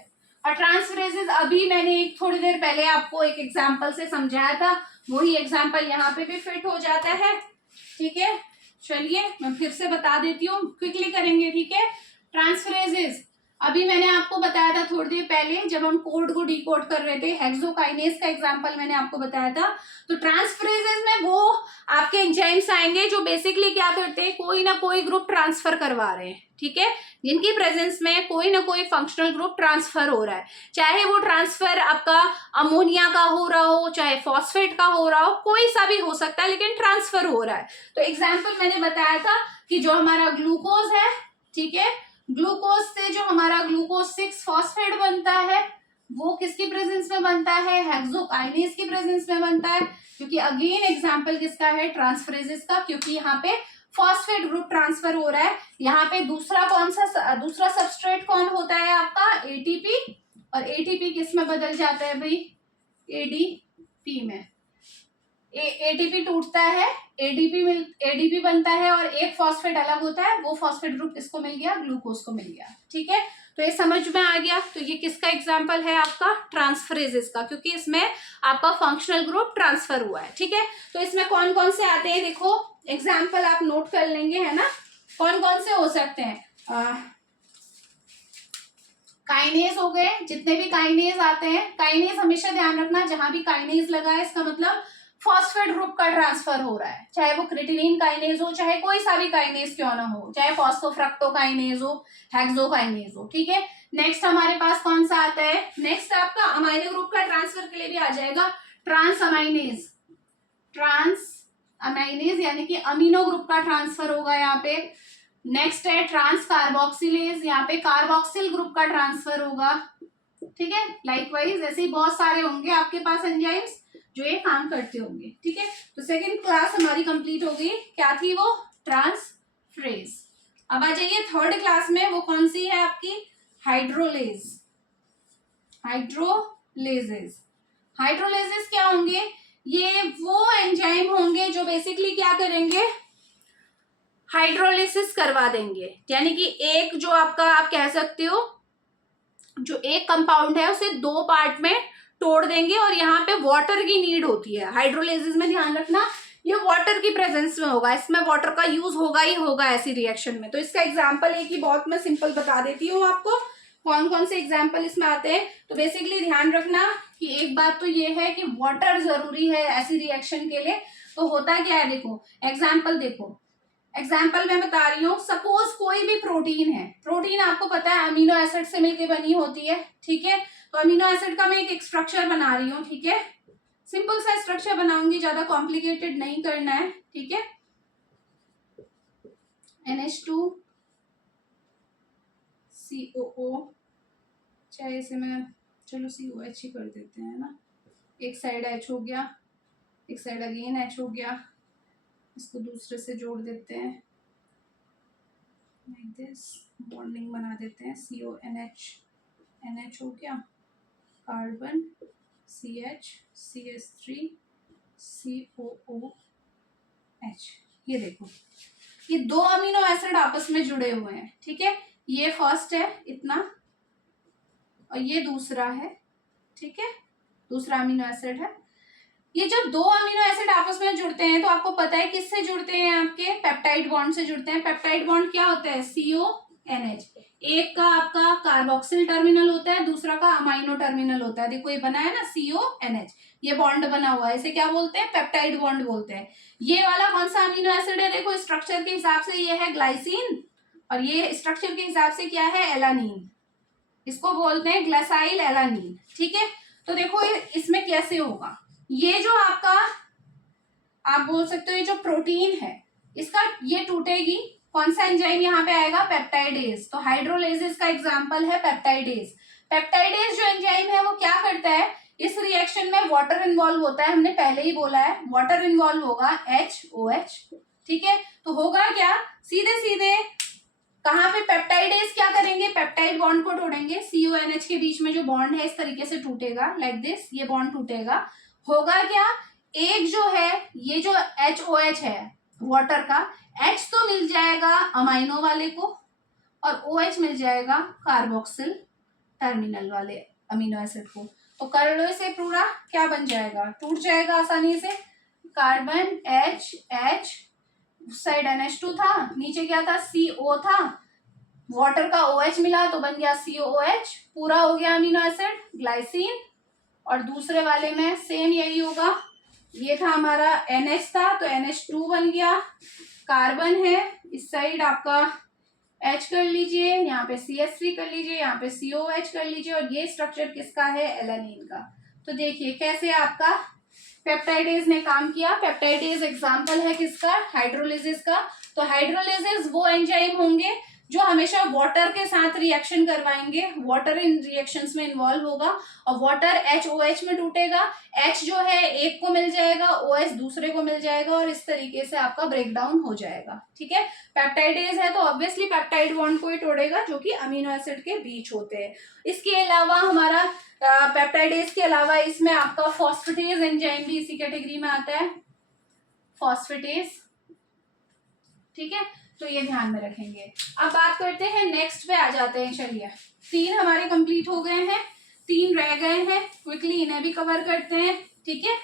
और ट्रांसफरेजेज अभी मैंने थोड़ी देर पहले आपको एक एग्जांपल से समझाया था, वही एग्जांपल यहाँ पे भी फिट हो जाता है, ठीक है। चलिए मैं फिर से बता देती हूँ, क्विकली करेंगे, ठीक है। ट्रांसफरेजेज अभी मैंने आपको बताया था थोड़ी देर पहले, जब हम कोड को डिकोड कर रहे थे, हेक्सोकाइनेज का एग्जांपल मैंने आपको बताया था। तो ट्रांसफरेजेज में वो आपके एंजाइम्स आएंगे जो बेसिकली क्या करते हैं, कोई ना कोई ग्रुप ट्रांसफर करवा रहे हैं, ठीक है, जिनकी प्रेजेंस में कोई ना कोई फंक्शनल ग्रुप ट्रांसफर हो रहा है, चाहे वो ट्रांसफर आपका अमोनिया का हो रहा हो, चाहे फॉस्फेट का हो रहा हो, कोई सा भी हो सकता है, लेकिन ट्रांसफर हो रहा है। तो एग्जाम्पल मैंने बताया था कि जो हमारा ग्लूकोज है, ठीक है, ग्लूकोज से जो हमारा ग्लूकोज 6 फॉस्फेट बनता है वो किसकी प्रेजेंस में बनता है, हेक्सोकाइनेज की प्रेजेंस में बनता है, क्योंकि अगेन एग्जांपल किसका है, ट्रांसफरेजेस का, क्योंकि यहाँ पे फॉस्फेट ग्रुप ट्रांसफर हो रहा है। यहाँ पे दूसरा सबस्ट्रेट कौन होता है आपका, ATP, और ATP किस में बदल जाता है भाई, ADP में। ATP टूटता है, ADP बनता है, और एक फॉस्फेट अलग होता है, वो फॉस्फेट ग्रुप किसको मिल गया, ग्लूकोज को मिल गया, ठीक है। तो ये समझ में आ गया। तो ये किसका एग्जाम्पल है आपका, ट्रांसफरेजेस का, क्योंकि इसमें आपका फंक्शनल ग्रुप ट्रांसफर हुआ है, ठीक है। तो इसमें कौन कौन से आते हैं, देखो एग्जाम्पल आप नोट कर लेंगे, है ना, कौन कौन से हो सकते हैं। काइनेज हो गए, जितने भी काइनेज आते हैं, काइनेज हमेशा ध्यान रखना, जहां भी काइनेज लगा है इसका मतलब फॉस्फेट ग्रुप का ट्रांसफर हो रहा है, चाहे वो क्रिटिनिन काइनेज हो, चाहे कोई सा भी काइनेज क्यों ना हो, चाहे फॉस्फोफ्रक्टोकाइनेज हो, हेक्सोकाइनेज हो, ठीक है। नेक्स्ट हमारे पास कौन सा आता है, नेक्स्ट आपका अमाइनो ग्रुप का ट्रांसफर के लिए भी आ जाएगा ट्रांस अमाइनेज, ट्रांस अमाइनेज यानी कि अमीनो ग्रुप का ट्रांसफर होगा यहाँ पे। नेक्स्ट है ट्रांस कार्बोक्सिलेज, यहाँ पे कार्बोक्सिल ग्रुप का ट्रांसफर होगा, ठीक है। लाइकवाइज ऐसे ही बहुत सारे होंगे आपके पास एंजाइम्स जो ये काम करते होंगे, ठीक है। तो सेकंड क्लास हमारी कंप्लीट हो गई, क्या थी वो, ट्रांसफ्रेज। अब आ जाइए थर्ड क्लास में, वो कौन सी है आपकी, हाइड्रोलेज, हाइड्रोलेजेस। हाइड्रोलेजेस क्या होंगे, ये वो एंजाइम होंगे जो बेसिकली क्या करेंगे, हाइड्रोलिसिस करवा देंगे, यानी कि एक जो आपका आप कह सकते हो जो एक कंपाउंड है उसे दो पार्ट में तोड़ देंगे, और यहाँ पे वाटर की नीड होती है हाइड्रोलिसिस में, ध्यान रखना ये वाटर की प्रेजेंस में होगा, इसमें वाटर का यूज होगा ही होगा ऐसी रिएक्शन में। तो इसका एग्जांपल एक ही बहुत मैं सिंपल बता देती हूँ आपको, कौन कौन से एग्जांपल इसमें आते हैं। तो बेसिकली ध्यान रखना कि एक बात तो ये है कि वाटर जरूरी है ऐसी रिएक्शन के लिए। तो होता क्या है, देखो एग्जाम्पल देखो, एग्जाम्पल मैं बता रही हूँ, सपोज कोई भी प्रोटीन है, प्रोटीन आपको पता है अमीनो एसिड से मिलकर बनी होती है, ठीक है। तो अमीनो एसिड का मैं एक स्ट्रक्चर बना रही हूँ, ठीक है, सिंपल सा स्ट्रक्चर बनाऊंगी, ज्यादा कॉम्प्लिकेटेड नहीं करना है, ठीक है। NH2 COO, चाहे इसे मैं चलो COH ही कर देते हैं ना, एक साइड H हो गया, एक साइड अगेन H हो गया, इसको दूसरे से जोड़ देते हैं लाइक दिस, बॉन्डिंग बना देते हैं, CONH, NH हो गया, कार्बन CH, CH3, COOH। ये देखो ये दो अमीनो एसिड आपस में जुड़े हुए हैं, ठीक है। ये फर्स्ट है इतना और ये दूसरा है, ठीक है, दूसरा अमीनो एसिड है। ये जब दो अमीनो एसिड आपस में जुड़ते हैं तो आपको पता है किससे जुड़ते हैं, आपके पेप्टाइड बॉन्ड से जुड़ते हैं। पेप्टाइड बॉन्ड क्या होता है, CONH, एक का आपका कार्बोक्सिल टर्मिनल होता है, दूसरा का अमाइनो टर्मिनल होता है। देखो ये बना है ना CONH, ये बॉन्ड बना हुआ है, इसे क्या बोलते हैं, पेप्टाइड बॉन्ड बोलते हैं। ये वाला कौन सा अमीनो एसिड है, देखो स्ट्रक्चर के हिसाब से ये है ग्लाइसिन, और ये स्ट्रक्चर के हिसाब से क्या है, एलानीन, इसको बोलते हैं ग्लाइसाइल एलानीन, ठीक है। तो देखो इसमें कैसे होगा, ये जो आपका आप बोल सकते हो ये जो प्रोटीन है इसका ये टूटेगी, कौन सा एंजाइम यहाँ पे आएगा, पेप्टाइडेज। तो हाइड्रोलेजेस का एग्जांपल है पेप्टाइडेज। पेप्टाइडेज जो एंजाइम है वो क्या करता है, इस रिएक्शन में वाटर इन्वॉल्व होता है, हमने पहले ही बोला है वाटर इन्वॉल्व होगा, HOH, ठीक है। तो होगा क्या, सीधे सीधे कहाँ पे पेप्टाइडेज क्या करेंगे, पेप्टाइड बॉन्ड को तोड़ेंगे, CONH के बीच में जो बॉन्ड है इस तरीके से टूटेगा लाइक दिस, ये बॉन्ड टूटेगा, होगा क्या, एक जो है ये जो HOH है वाटर का, H तो मिल जाएगा अमाइनो वाले को और OH मिल जाएगा कार्बोक्सिल टर्मिनल वाले अमीनो एसिड को। तो कर लो इसे पूरा, क्या बन जाएगा, टूट जाएगा आसानी से, कार्बन H, उस साइड NH2 था, नीचे क्या था, CO था, वाटर का OH मिला तो बन गया COOH, पूरा हो गया अमीनो एसिड ग्लाइसिन। और दूसरे वाले में सेम यही होगा, ये था हमारा NH था तो NH2 बन गया, कार्बन है इस साइड आपका H कर लीजिए, यहाँ पे CH3 कर लीजिए, यहाँ पे COH कर लीजिए, और ये स्ट्रक्चर किसका है, एलानीन का। तो देखिए कैसे आपका पेप्टाइडेज ने काम किया। पेप्टाइडेज एग्जाम्पल है किसका, हाइड्रोलिसिस का। तो हाइड्रोलिसिस वो एंजाइम होंगे जो हमेशा वाटर के साथ रिएक्शन करवाएंगे, वाटर इन रिएक्शंस में इन्वॉल्व होगा और वाटर HOH में टूटेगा, H जो है एक को मिल जाएगा, OH दूसरे को मिल जाएगा, और इस तरीके से आपका ब्रेक डाउन हो जाएगा, ठीक है। पेप्टाइडेज है तो ऑब्वियसली पेप्टाइड बॉन्ड को ही तोड़ेगा जो कि अमीनो एसिड के बीच होते हैं। इसके अलावा हमारा पेप्टाइडेज के अलावा इसमें आपका फॉस्फेटेज एंजाइम भी इसी कैटेगरी में आता है, फॉस्फेटेज, ठीक है। तो ये ध्यान में रखेंगे। अब बात करते हैं नेक्स्ट पे आ जाते हैं, चलिए 3 हमारे कंप्लीट हो गए हैं, 3 रह गए हैं, क्विकली इन्हें भी कवर करते हैं, ठीक है।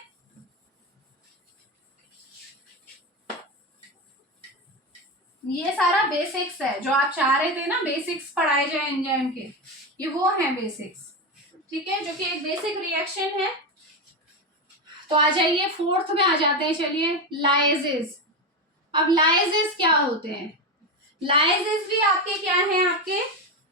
ये सारा बेसिक्स है जो आप चाह रहे थे ना, बेसिक्स पढ़ाए जाए एंजाइम के, ये वो है बेसिक्स, ठीक है, जो कि एक बेसिक रिएक्शन है। तो आ जाइए फोर्थ में आ जाते हैं, चलिए लाइजेज। अब लाइजेज क्या होते हैं? लाइजेज भी आपके क्या हैं, आपके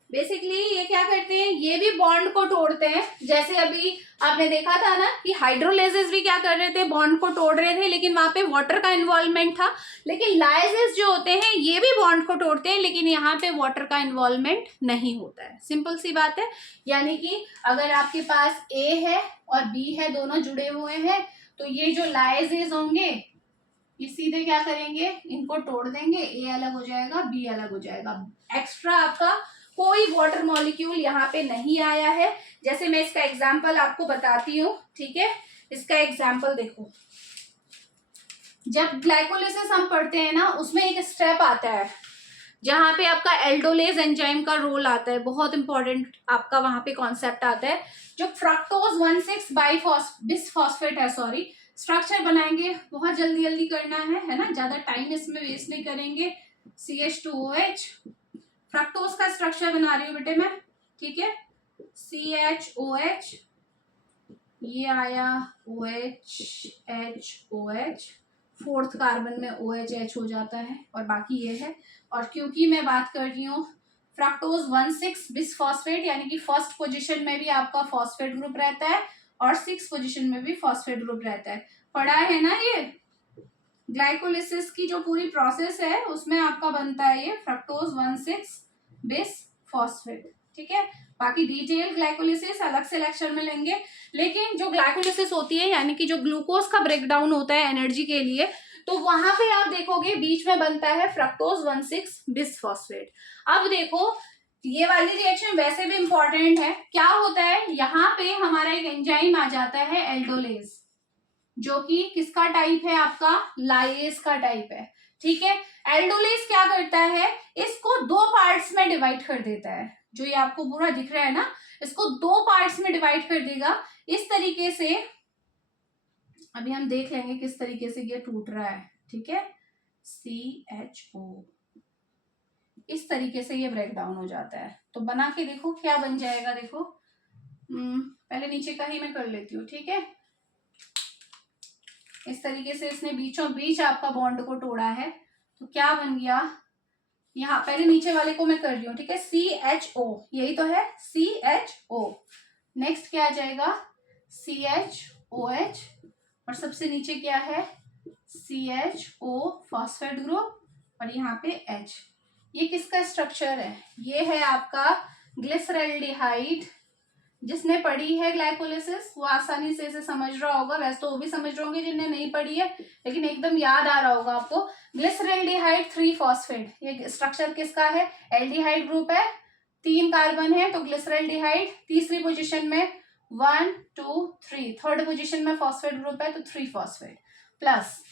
बेसिकली ये क्या करते हैं, ये भी बॉन्ड को तोड़ते हैं। जैसे अभी आपने देखा था ना कि हाइड्रोलाइसिस भी क्या कर रहे थे, बॉन्ड को तोड़ रहे थे, लेकिन वहां पे वाटर का इन्वॉल्वमेंट था। लेकिन लाइजेस जो होते हैं ये भी बॉन्ड को तोड़ते हैं, लेकिन यहाँ पे वाटर का इन्वॉल्वमेंट नहीं होता है। सिंपल सी बात है। यानी कि अगर आपके पास ए है और बी है, दोनों जुड़े हुए हैं, तो ये जो लाइजेस होंगे ये सीधे क्या करेंगे, इनको तोड़ देंगे, ए अलग हो जाएगा, बी अलग हो जाएगा। एक्स्ट्रा आपका कोई वाटर मॉलिक्यूल यहाँ पे नहीं आया है। जैसे मैं इसका एग्जाम्पल आपको बताती हूँ, ठीक है। इसका एग्जाम्पल देखो, जब ग्लाइकोलिसिस हम पढ़ते हैं ना, उसमें एक स्टेप आता है जहां पे आपका एल्डोलेज एंजाइम का रोल आता है। बहुत इंपॉर्टेंट आपका वहां पे कॉन्सेप्ट आता है। जो फ्रक्टोज 1,6 बिसफॉस्फेट है, सॉरी, स्ट्रक्चर बनाएंगे, बहुत जल्दी जल्दी करना है ना, ज्यादा टाइम इसमें वेस्ट नहीं करेंगे। CH2OH फ्रक्टोज का स्ट्रक्चर बना रही हूँ बेटे मैं, ठीक है। CHOH, ये आया OH, फोर्थ कार्बन में OH हो जाता है और बाकी ये है। और क्योंकि मैं बात कर रही हूँ फ्रक्टोज 1,6 बिसफॉस्फेट, यानी कि फर्स्ट पोजीशन में भी आपका फॉस्फेट ग्रुप रहता है और 6 पोजीशन में भी फॉस्फेट ग्रुप रहता है। पढ़ा है ना, ये ग्लाइकोलिसिस की जो पूरी प्रोसेस है उसमें आपका बनता है ये फ्रक्टोज 1,6 बिसफॉस्फेट, ठीक है। बाकी डिटेल ग्लाइकोलिसिस अलग से लेक्चर में लेंगे। लेकिन जो ग्लाइकोलिसिस होती है, यानी कि जो ग्लूकोज का ब्रेकडाउन होता है एनर्जी के लिए, तो वहां पे आप देखोगे बीच में बनता है फ्रक्टोज 1,6 बिसफॉस्फेट। अब देखो ये वाली रिएक्शन वैसे भी इंपॉर्टेंट है। क्या होता है, यहाँ पे हमारा एक एंजाइम आ जाता है एल्डोलेज, जो कि किसका टाइप है, आपका लाइएज का टाइप है, ठीक है। एल्डोलेज क्या करता है, इसको दो पार्ट्स में डिवाइड कर देता है। जो ये आपको पूरा दिख रहा है ना, इसको दो पार्ट्स में डिवाइड कर देगा इस तरीके से। अभी हम देख लेंगे किस तरीके से ये टूट रहा है, ठीक है। CHO इस तरीके से ये ब्रेक डाउन हो जाता है। तो बना के देखो क्या बन जाएगा, देखो पहले नीचे का ही मैं कर लेती हूँ, ठीक है। इस तरीके से इसने बीचों बीच आपका बॉन्ड को तोड़ा है, तो क्या बन गया, यहाँ पहले नीचे वाले को मैं कर रही हूँ, ठीक है। CHO, यही तो है CHO। नेक्स्ट क्या आ जाएगा, CHOH, और सबसे नीचे क्या है, CHO फॉस्फेट ग्रुप, और यहाँ पे H। ये किसका स्ट्रक्चर है, ये है आपका ग्लिसरल्डिहाइड। जिसने पढ़ी है ग्लाइकोलिसिस वो आसानी से इसे समझ रहा होगा, वैसे तो वो भी समझ रहे होंगे जिन्हें नहीं पढ़ी है, लेकिन एकदम याद आ रहा होगा आपको। ग्लिसरल्डिहाइड 3 फॉस्फेट, ये स्ट्रक्चर किसका है, एल्डिहाइड ग्रुप है, 3 कार्बन है, तो ग्लिसरल्डिहाइड तीसरी पोजीशन में 1 2 3, थर्ड पोजीशन में फॉस्फेट ग्रुप है, तो 3 फॉस्फेट प्लस।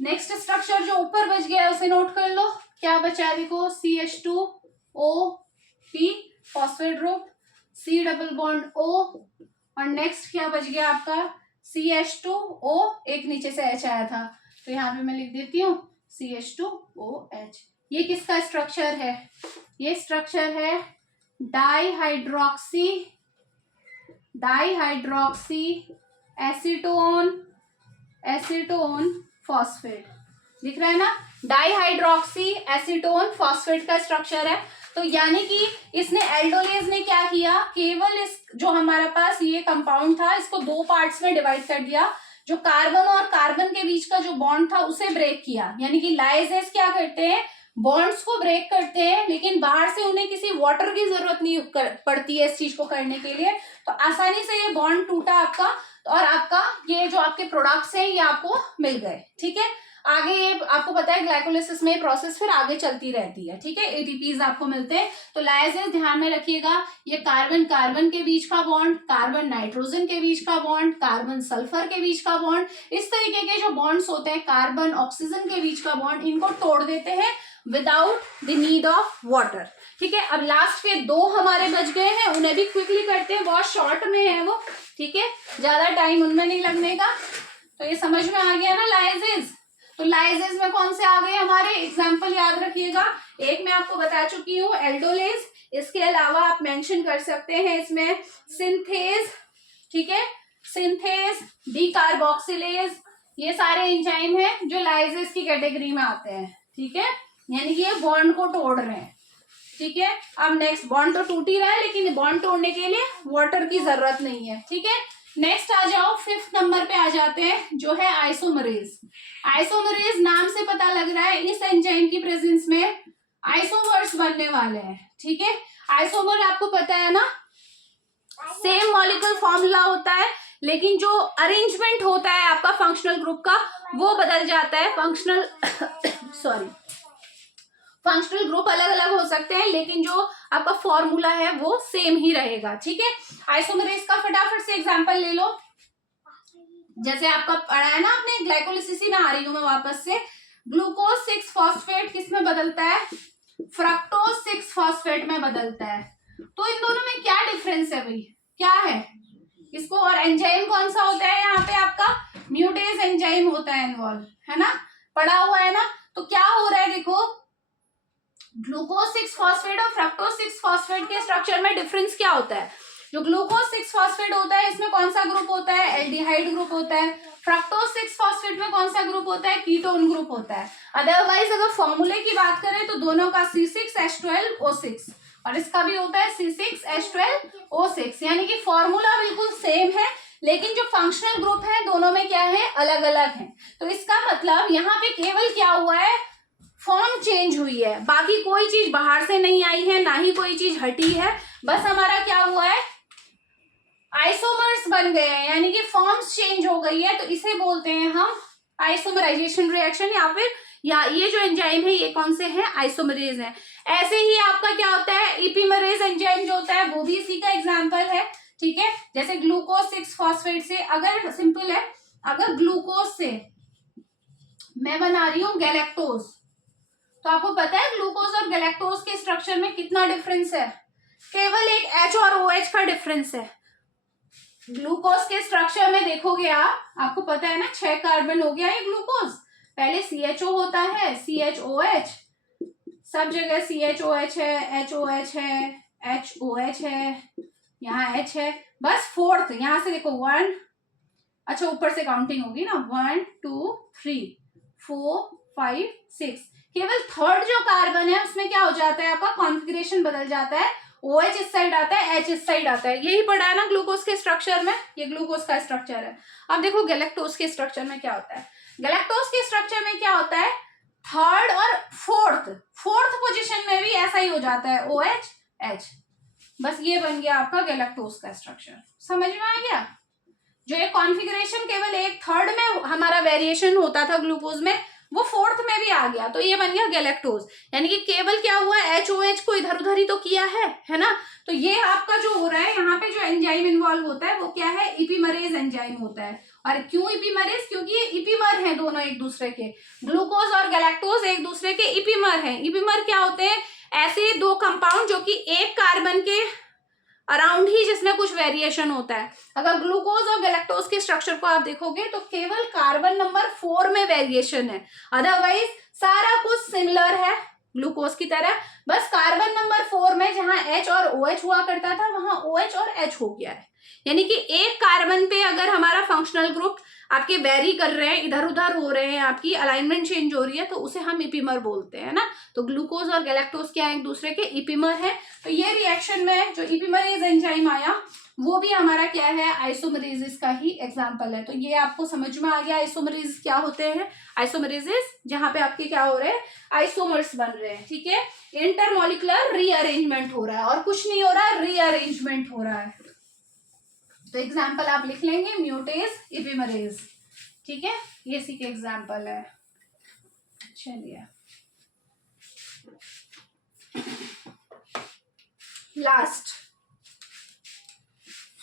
नेक्स्ट स्ट्रक्चर जो ऊपर बच गया है उसे नोट कर लो, क्या बचा है देखो, CH2OP phosphate group, C double bond O, और नेक्स्ट क्या बच गया आपका CH2O, एक नीचे से H आया था, तो यहाँ पे मैं लिख देती हूँ CH2OH। ये किसका स्ट्रक्चर है, ये स्ट्रक्चर है डाईहाइड्रोक्सी एसीटोन फॉस्फेट, दिख रहा है ना, डाईहाइड्रोक्सी एसीटोन फॉस्फेट का स्ट्रक्चर है। तो यानी कि इसने एल्डोलेज ने क्या किया, केवल इस जो हमारे पास ये कंपाउंड था इसको दो पार्ट्स में डिवाइड कर दिया, जो कार्बन और कार्बन के बीच का जो बॉन्ड था उसे ब्रेक किया। यानी कि लाइजेस क्या करते हैं, बॉन्ड्स को ब्रेक करते हैं, लेकिन बाहर से उन्हें किसी वाटर की जरूरत नहीं पड़ती है इस चीज को करने के लिए, तो आसानी से ये बॉन्ड टूटा आपका, और आपका ये जो आपके प्रोडक्ट्स हैं ये आपको मिल गए, ठीक है। आगे ये आपको पता है ग्लाइकोलिसिस में प्रोसेस फिर आगे चलती रहती है, ठीक है, एटीपीज आपको मिलते हैं। तो लाइजेस ध्यान में रखिएगा, ये कार्बन कार्बन के बीच का बॉन्ड, कार्बन नाइट्रोजन के बीच का बॉन्ड, कार्बन सल्फर के बीच का बॉन्ड, इस तरीके के जो बॉन्ड्स होते हैं, कार्बन ऑक्सीजन के बीच का बॉन्ड, इनको तोड़ देते हैं without the need of water, ठीक है। अब लास्ट के दो हमारे बच गए हैं, उन्हें भी क्विकली करते हैं, बहुत शॉर्ट में है वो, ठीक है, ज्यादा टाइम उनमें नहीं लगने का। तो ये समझ में आ गया ना लाइजेस। तो लाइजेस में कौन से आ गए हमारे, एग्जाम्पल याद रखिएगा, एक मैं आपको बता चुकी हूँ एल्डोलेज, इसके अलावा आप मेंशन कर सकते हैं इसमें सिंथेज, ठीक है, सिंथेज, डी कार्बोक्सिलेज, ये सारे एंजाइम हैं जो लाइजेज की कैटेगरी में आते हैं, ठीक है, यानी कि ये बॉन्ड को तोड़ रहे हैं, ठीक है। अब नेक्स्ट, बॉन्ड तो टूट ही रहा है लेकिन बॉन्ड तोड़ने के लिए वाटर की जरूरत नहीं है, ठीक है। नेक्स्ट आ जाओ, 5th नंबर पे आ जाते हैं जो है आइसोमरेज। आइसोमरेज नाम से पता लग रहा है इस एंजाइम की प्रेजेंस में आइसोमर्स बनने वाले हैं, ठीक है। आइसोमर आपको पता है ना, सेम मॉलिक्यूल फॉर्मूला होता है लेकिन जो अरेंजमेंट होता है आपका फंक्शनल ग्रुप का वो बदल जाता है। फंक्शनल फंक्शनल ग्रुप अलग अलग हो सकते हैं लेकिन जो आपका फॉर्मूला है वो सेम ही रहेगा, ठीक है। आइसोमरेज का फटाफट से एग्जांपल ले लो, जैसे आपका पढ़ा है ना आपने, ग्लाइकोलिसिस में आ रही हूं मैं वापस से। ग्लूकोज 6 फॉस्फेट किस में बदलता है? फ्रक्टोज 6 फॉस्फेट में बदलता है। तो इन दोनों में क्या डिफरेंस है भाई, क्या है इसको? और एंजाइम कौन सा होता है यहाँ पे? आपका म्यूटेज एंजाइम होता है इन्वॉल्व, है ना, पढ़ा हुआ है ना। तो क्या हो रहा है देखो, ग्लूकोज 6 फॉस्फेट और फ्रक्टोज 6 फॉस्फेट के स्ट्रक्चर में डिफरेंस क्या होता है? जो ग्लूकोज 6 फॉस्फेट होता है इसमें कौन सा ग्रुप होता है? एल्डिहाइड ग्रुप होता है। फ्रक्टोज 6 फॉस्फेट में कौन सा ग्रुप होता है? कीटोन ग्रुप होता है। अदरवाइज अगर फॉर्मूले की बात करें तो दोनों का C6H12O6 और इसका भी होता है C6H12O6, यानी कि फॉर्मूला बिल्कुल सेम है लेकिन जो फंक्शनल ग्रुप है दोनों में क्या है? अलग अलग है। तो इसका मतलब यहाँ पे केवल क्या हुआ है? फॉर्म चेंज हुई है, बाकी कोई चीज बाहर से नहीं आई है, ना ही कोई चीज हटी है, बस हमारा क्या हुआ है? आइसोमर्स बन गए हैं, यानी कि फॉर्म्स चेंज हो गई है। तो इसे बोलते हैं हम आइसोमराइजेशन रिएक्शन, या फिर ये जो एंजाइम है ये कौन से हैं? आइसोमरेज है। ऐसे ही आपका क्या होता है? इपीमरेज एंजाइम जो होता है वो भी इसी का एग्जाम्पल है, ठीक है। जैसे ग्लूकोज 6 फॉस्फेट से, अगर सिंपल है, अगर ग्लूकोज से मैं बना रही हूँ गैलेक्टोज, तो आपको पता है ग्लूकोज और गैलेक्टोज के स्ट्रक्चर में कितना डिफरेंस है? केवल एक H और OH का डिफरेंस है। ग्लूकोज के स्ट्रक्चर में देखोगे आपको पता है ना 6 कार्बन हो गया ये ग्लूकोज, पहले CHO होता है, CHOH, सब जगह CHOH है, HOH है, HOH है, यहाँ H है, बस 4th यहाँ से देखो 1, अच्छा ऊपर से काउंटिंग होगी ना, 1 2 3 4 5 6, केवल 3rd जो कार्बन है उसमें क्या हो जाता है? आपका कॉन्फ़िगरेशन बदल जाता है, OH इस साइड आता है, H इस साइड आता है। यही पढ़ा है ना ग्लूकोज के स्ट्रक्चर में, ये ग्लूकोज का स्ट्रक्चर है। अब देखो गैलेक्टोज के स्ट्रक्चर में क्या होता है? गैलेक्टोज के स्ट्रक्चर में क्या होता है? 3rd और 4th पोजिशन में भी ऐसा ही हो जाता है, OH H, बस ये बन गया आपका गैलेक्टोज का स्ट्रक्चर। समझ में आ गया? जो एक कॉन्फ़िगरेशन केवल एक 3rd में हमारा वेरिएशन होता था ग्लूकोज में, वो 4th में भी आ गया, तो ये बन गया गैलेक्टोज। यानी कि केवल क्या हुआ? HOH को इधर उधर ही तो किया है ना। तो ये आपका जो हो रहा है यहाँ पे जो एंजाइम इन्वॉल्व होता है वो क्या है? इपीमरेज एंजाइम होता है। और क्यों इपीमरेज? क्योंकि ये इपीमर है दोनों एक दूसरे के, ग्लूकोज और गैलेक्टोज एक दूसरे के इपीमर है। इपीमर क्या होते हैं? ऐसे दो कंपाउंड जो कि एक कार्बन के अराउंड ही जिसमें कुछ वेरिएशन होता है। अगर ग्लूकोज और गैलेक्टोज के स्ट्रक्चर को आप देखोगे तो केवल कार्बन नंबर 4 में वेरिएशन है, अदरवाइज सारा कुछ सिमिलर है ग्लूकोज की तरह। बस कार्बन नंबर 4 में जहां H और OH हुआ करता था वहां OH और H हो गया है। यानी कि एक कार्बन पे अगर हमारा फंक्शनल ग्रुप आपके वेरी कर रहे हैं, इधर उधर हो रहे हैं, आपकी अलाइनमेंट चेंज हो रही है, तो उसे हम इपीमर बोलते हैं ना। तो ग्लूकोज और गैलेक्टोज क्या है? एक दूसरे के इपीमर है। तो ये रिएक्शन में जो इपीमरेज एंजाइम आया वो भी हमारा क्या है? आइसोमरेजेस का ही एग्जाम्पल है। तो ये आपको समझ में आ गया आइसोमरेज क्या होते हैं। आइसोमरेजेस जहां पे आपके क्या हो रहे हैं? आइसोमर्स बन रहे हैं, ठीक है। इंटरमॉलिक्यूलर रीअरेंजमेंट हो रहा है और कुछ नहीं हो रहा है, रीअरेंजमेंट हो रहा है। तो एग्जाम्पल आप लिख लेंगे, म्यूटेज, इपीमरेज, ठीक है, ये इसी के एग्जाम्पल है। चलिए लास्ट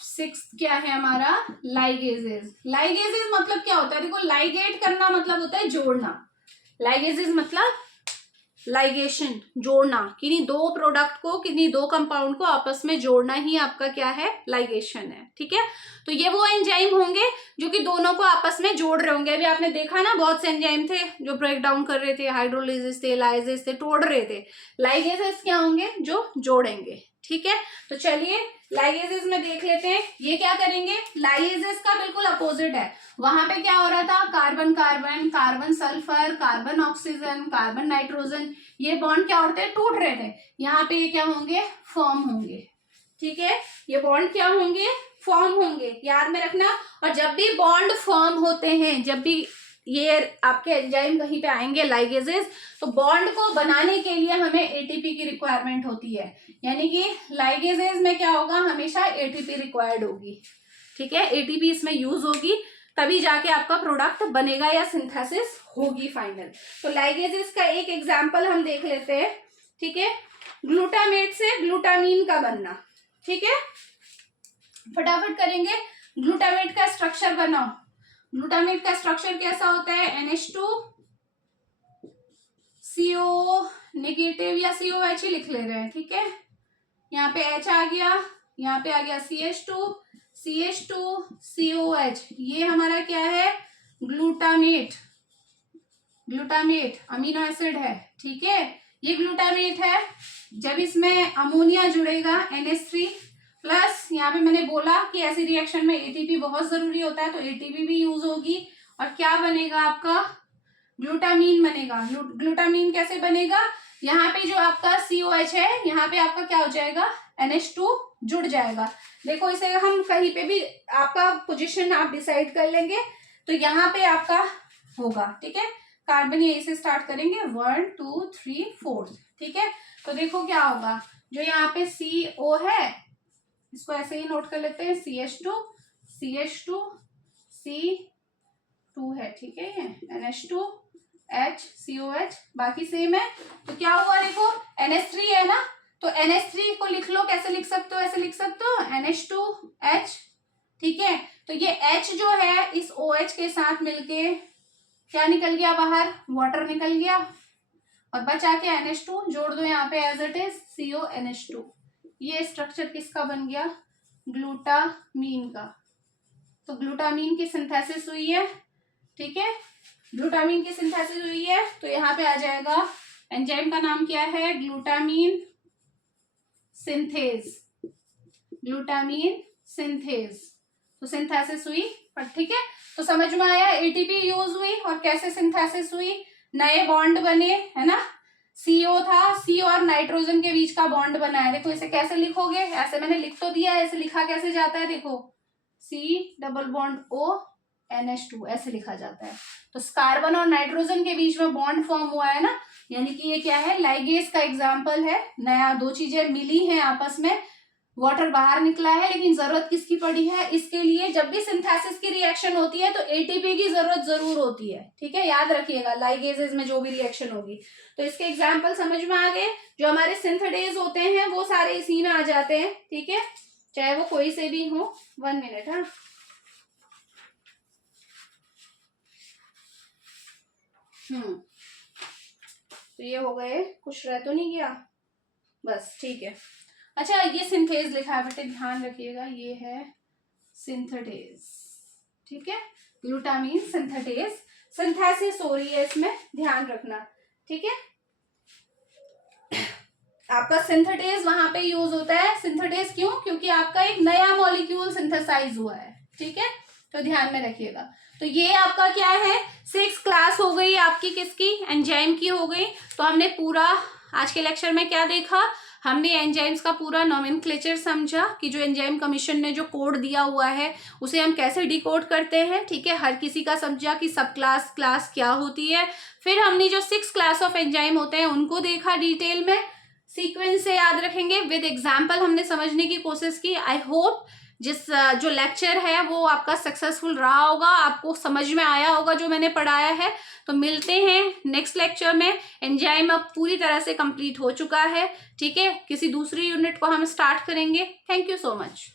6th क्या है हमारा? लाइगेजेस। लाइगेजेस मतलब क्या होता है? देखो लाइगेट करना मतलब होता है जोड़ना, लाइगेजेस मतलब लाइगेशन, जोड़ना, किन्हीं दो प्रोडक्ट को, किन्हीं दो कंपाउंड को आपस में जोड़ना ही आपका क्या है? लाइगेशन है, ठीक है। तो ये वो एंजाइम होंगे जो कि दोनों को आपस में जोड़ रहे होंगे। अभी आपने देखा ना बहुत से एंजाइम थे जो ब्रेक डाउन कर रहे थे, हाइड्रोलाइजेस थे, लाइजेस थे, तोड़ रहे थे। लाइगेसेस क्या होंगे? जो जोड़ेंगे, ठीक है। तो चलिए लाइगेजेस में देख लेते हैं, ये क्या करेंगे, लाइगेजेस का बिल्कुल अपोजिट है। वहां पे क्या हो रहा था, carbon carbon, carbon sulphur, carbon oxygen, carbon nitrogen, ये बॉन्ड क्या होते हैं, टूट रहे थे। यहाँ पे ये क्या होंगे, फॉर्म होंगे। ठीक है, ये बॉन्ड क्या होंगे, फॉर्म होंगे, याद में रखना। और जब भी बॉन्ड फॉर्म होते हैं, जब भी ये आपके एंजाइम कहीं पे आएंगे लाइगेजेस, तो बॉन्ड को बनाने के लिए हमें एटीपी की रिक्वायरमेंट होती है। यानी कि लाइगेजेस में क्या होगा, हमेशा एटीपी रिक्वायर्ड होगी। ठीक है, एटीपी इसमें यूज होगी, तभी जाके आपका प्रोडक्ट बनेगा या सिंथेसिस होगी फाइनल। तो लाइगेजेस का एक एग्जाम्पल हम देख लेते हैं। ठीक है, ग्लूटामेट से ग्लूटामीन का बनना। ठीक है, फटाफट करेंगे। ग्लूटामेट का स्ट्रक्चर बनाओ। ग्लूटामेट का स्ट्रक्चर कैसा होता है, NH2 CO नेगेटिव या COH ही लिख ले रहे हैं। ठीक है, यहाँ पे H आ गया, यहाँ पे आ गया CH2 COH, ये हमारा क्या है, ग्लूटामेट। ग्लूटामेट अमीनो एसिड है। ठीक है, ये ग्लूटामेट है। जब इसमें अमोनिया जुड़ेगा NH3 प्लस, यहाँ पे मैंने बोला कि ऐसी रिएक्शन में एटीपी बहुत जरूरी होता है, तो एटीपी भी यूज होगी और क्या बनेगा आपका, ग्लूटामीन बनेगा। ग्लूटामीन कैसे बनेगा, यहाँ पे जो आपका COH है, यहाँ पे आपका क्या हो जाएगा, NH2 जुड़ जाएगा। देखो इसे हम कहीं पे भी आपका पोजीशन आप डिसाइड कर लेंगे, तो यहाँ पे आपका होगा। ठीक है, कार्बन ये से स्टार्ट करेंगे, 1 2 3 4। ठीक है, तो देखो क्या होगा, जो यहाँ पे CO है, इसको ऐसे ही नोट कर लेते हैं, CH2 C2 है। ठीक है, ये NH2 H COH बाकी सेम है। तो क्या हुआ, देखो NH3 है ना, तो NH3 को लिख लो, कैसे लिख सकते हो, ऐसे लिख सकते हो, NH2H। ठीक है, तो ये H जो है इस OH के साथ मिलके क्या निकल गया बाहर, वाटर निकल गया, और बचा के NH2 जोड़ दो यहाँ पे एज इट इज CONH2। ये स्ट्रक्चर किसका बन गया, ग्लूटामीन का। तो ग्लूटामीन की सिंथेसिस हुई है। ठीक है, ग्लूटामीन की सिंथेसिस हुई है, तो यहाँ पे आ जाएगा, एंजाइम का नाम क्या है, ग्लूटामीन सिंथेज। ग्लूटामीन सिंथेज, तो सिंथेसिस हुई। पर ठीक है, तो समझ में आया, एटीपी यूज हुई और कैसे सिंथेसिस हुई, नए बॉन्ड बने, है ना। CO था, C और नाइट्रोजन के बीच का बॉन्ड बना है। देखो इसे कैसे लिखोगे, ऐसे मैंने लिख तो दिया है, ऐसे लिखा कैसे जाता है, देखो C+O NH2 ऐसे लिखा जाता है। तो कार्बन और नाइट्रोजन के बीच में बॉन्ड फॉर्म हुआ है ना, यानी कि ये क्या है, लाइगेज का एग्जाम्पल है। नया दो चीजें मिली हैं आपस में, वाटर बाहर निकला है, लेकिन जरूरत किसकी पड़ी है, इसके लिए जब भी सिंथेसिस की रिएक्शन होती है तो एटीपी की जरूरत जरूर होती है। ठीक है, याद रखिएगा, लाइगेजेस में जो भी रिएक्शन होगी। तो इसके एग्जाम्पल समझ में आ गए। जो हमारे सिंथेडेज होते हैं वो सारे इसी में आ जाते हैं। ठीक है, चाहे वो कोई से भी हो। 1 मिनट। हाँ, तो ये हो गए, कुछ रह तो नहीं गया, बस ठीक है। अच्छा, ये सिंथेज लिखा है बेटे, ध्यान रखिएगा, ये है सिंथेडेज। ठीक है, ग्लूटामीन सिंथेडेज, सिंथेसिस हो रही है इसमें, ध्यान रखना। ठीक है, आपका सिंथेडेज वहां पे यूज होता है। सिंथेडेज क्यों, क्योंकि आपका एक नया मॉलिक्यूल सिंथेसाइज हुआ है। ठीक है, तो ध्यान में रखिएगा। तो ये आपका क्या है, 6 क्लास हो गई आपकी, किसकी, एंजाइम की हो गई। तो हमने पूरा आज के लेक्चर में क्या देखा, हमने एंजाइम्स का पूरा नोमेनक्लेचर समझा कि जो एंजाइम कमीशन ने जो कोड दिया हुआ है उसे हम कैसे डिकोड करते हैं। ठीक है, हर किसी का समझा कि सब क्लास क्या होती है। फिर हमने जो 6 क्लास ऑफ एंजाइम होते हैं उनको देखा डिटेल में, सीक्वेंस से याद रखेंगे, विद एग्जाम्पल हमने समझने की कोशिश की। आई होप जो लेक्चर है वो आपका सक्सेसफुल रहा होगा, आपको समझ में आया होगा जो मैंने पढ़ाया है। तो मिलते हैं नेक्स्ट लेक्चर में। एंजाइम अब पूरी तरह से कंप्लीट हो चुका है। ठीक है, किसी दूसरी यूनिट को हम स्टार्ट करेंगे। Thank you so much.